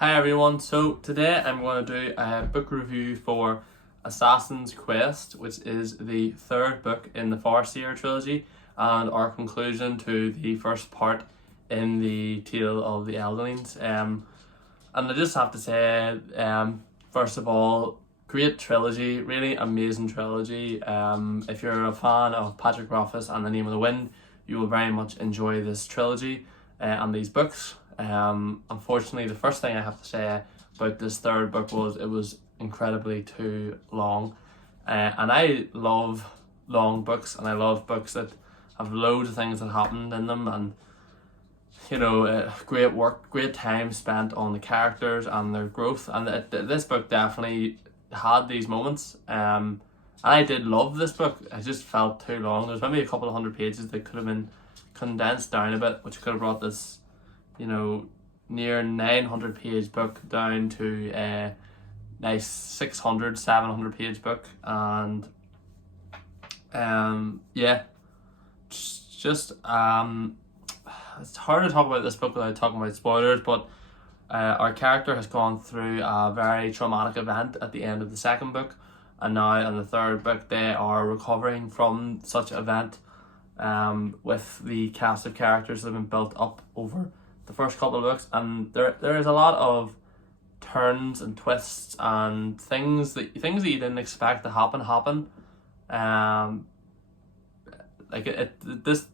Hi everyone, so today I'm going to do a book review for Assassin's Quest, which is the third book in the Farseer trilogy and our conclusion to the first part in the Tale of the Elderlings. And I just have to say, first of all, great trilogy, really amazing trilogy. If you're a fan of Patrick Rothfuss and The Name of the Wind, you will very much enjoy this trilogy and these books. Unfortunately, the first thing I have to say about this third book was it was incredibly too long. And I love long books, and I love books that have loads of things that happened in them, and great work, great time spent on the characters and their growth. And this book definitely had these moments. And I did love this book. It just felt too long. There's maybe a couple of hundred pages that could have been condensed down a bit, which could have brought this near 900 page book down to a nice 700 page book. And just it's hard to talk about this book without talking about spoilers, but our character has gone through a very traumatic event at the end of the second book, and now in the third book they are recovering from such event, with the cast of characters that have been built up over the first couple of books. And there is a lot of turns and twists and things that you didn't expect to happen.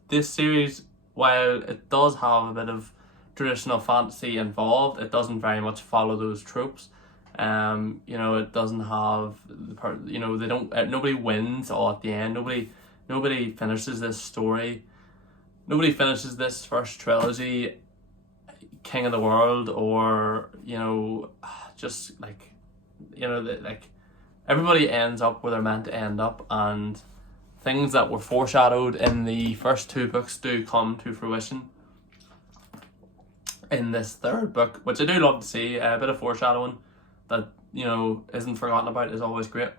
This series, while it does have a bit of traditional fantasy involved, it doesn't very much follow those tropes. It doesn't have they don't nobody wins all at the end. Nobody finishes this story. Nobody finishes this first trilogy king of the world, or everybody ends up where they're meant to end up, and things that were foreshadowed in the first two books do come to fruition in this third book, which I do love to see. A bit of foreshadowing that isn't forgotten about is always great.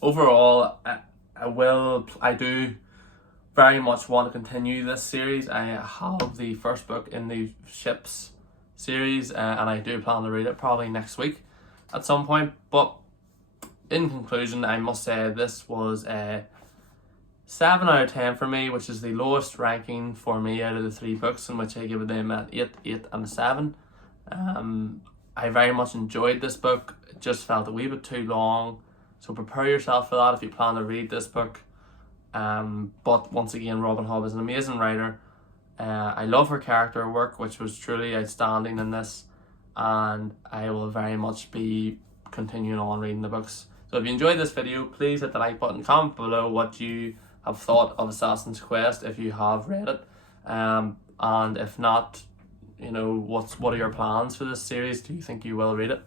Overall, I do very much want to continue this series. I have the first book in the Ships series, and I do plan to read it probably next week at some point. But in conclusion, I must say this was a 7 out of 10 for me, which is the lowest ranking for me out of the three books, in which I give them an 8, and a 7. I very much enjoyed this book. It just felt a wee bit too long, so prepare yourself for that if you plan to read this book. But once again, Robin Hobb is an amazing writer. I love her character work, which was truly outstanding in this, and I will very much be continuing on reading the books. So if you enjoyed this video, please hit the like button, comment below what you have thought of Assassin's Quest if you have read it, and if not, what are your plans for this series? Do you think you will read it?